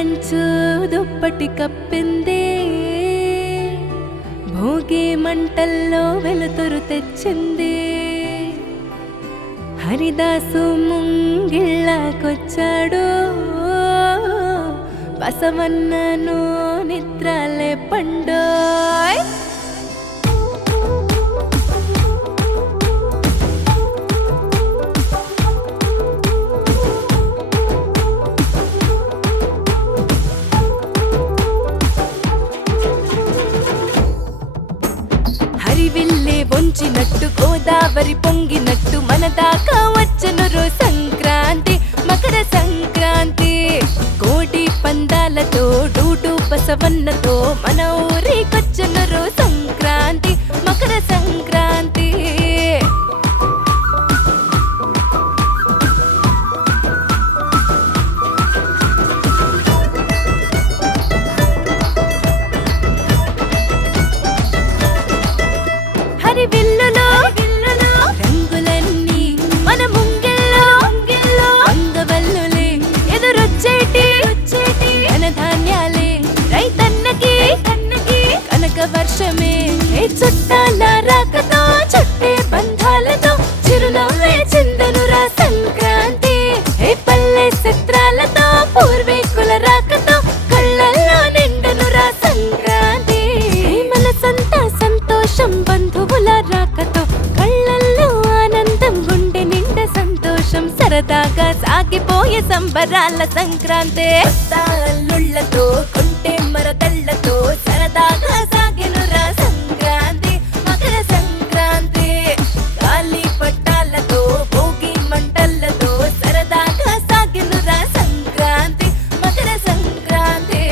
మంచు దుప్పటి కప్పిందే, భోగి మంటల్లో వెలుతురు తెచ్చింది. హరిదాసు ముంగిళ్ళకొచ్చాడు, బసవన్నను నిద్రలే పండోయ్. హరివిల్లే వంచినట్టు గోదావరి పొంగినట్టు మన దాకా వచ్చను రో సంక్రాంతి, మకర సంక్రాంతి. కోడి పందాలతో డూడు బసవన్నతో మన ఊరికొచ్చను రో సంక్రాంతి, మకర సంక్రాంతి. హరివిల్లులో రంగులన్నీ మన ముంగిల్లో, అంగవల్లులే ఎదురొచ్చేటి ధనధాన్యాలే రైతన్నకి కనక వర్షమే. ఏ చుట్టాల రాకతో చుట్టే బంధాలతో చిరునవ్వే చిందనురా సంక్రాంతి. ఏ పల్లె చిత్రాలతో పూర్వీకుల రాకతో కళ్ళల్లో నిండనురా సంక్రాంతి. మనసంతా సంతోషం బంధువుల రాకతో కళ్ళల్లో ఆనందం, గుండె నిండ సంతోషం, సరదాగా సాగిపోయే సంబరాల సంక్రాంతి. అల్లుళ్ళతో కొంటె మరదళ్ళతో సరదాగా సాగినురా సంక్రాంతి, మకర సంక్రాంతి. గాలి పట్టాలతో భోగి మంటలతో సరదాగా సాగినురా సంక్రాంతి, మకర సంక్రాంతి.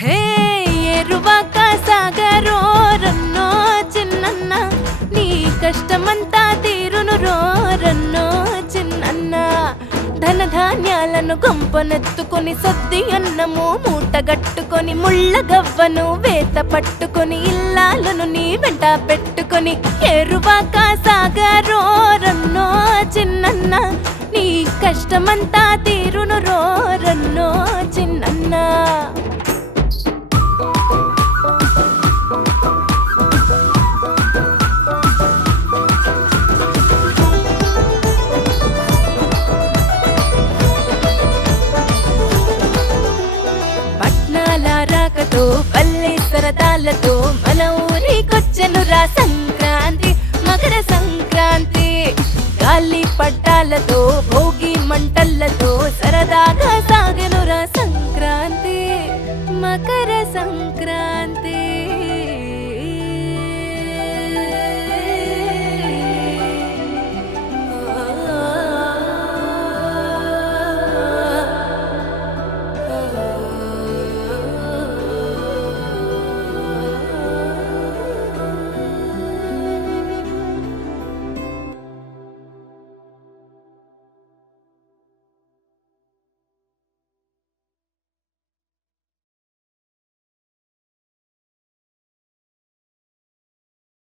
హే ఎరువాక సాగరో రన్నో చిన్నన్న, నీ కష్టమంతా తీరును రో రన్నో చిన్నన్న. ధనధాన్యాలను గొంపనెత్తుకొని సద్ది అన్నము మూటగట్టుకొని, ముళ్ళ గవ్వను వేత పట్టుకొని, ఇల్లాలను నీ వెంట పెట్టుకొని. ఎరువాక సాగరో రన్నో చిన్నన్న, నీ కష్టమంతా తీరును రో రన్నో చిన్నన్న. పట్నాల రాకతో పల్లె సరదాలతో మన ఊరికొచ్చనురా సంక్రాంతి, మకర సంక్రాంతి. గాలి పట్టాలతో భోగి మంటలతో సరదాగా సాగే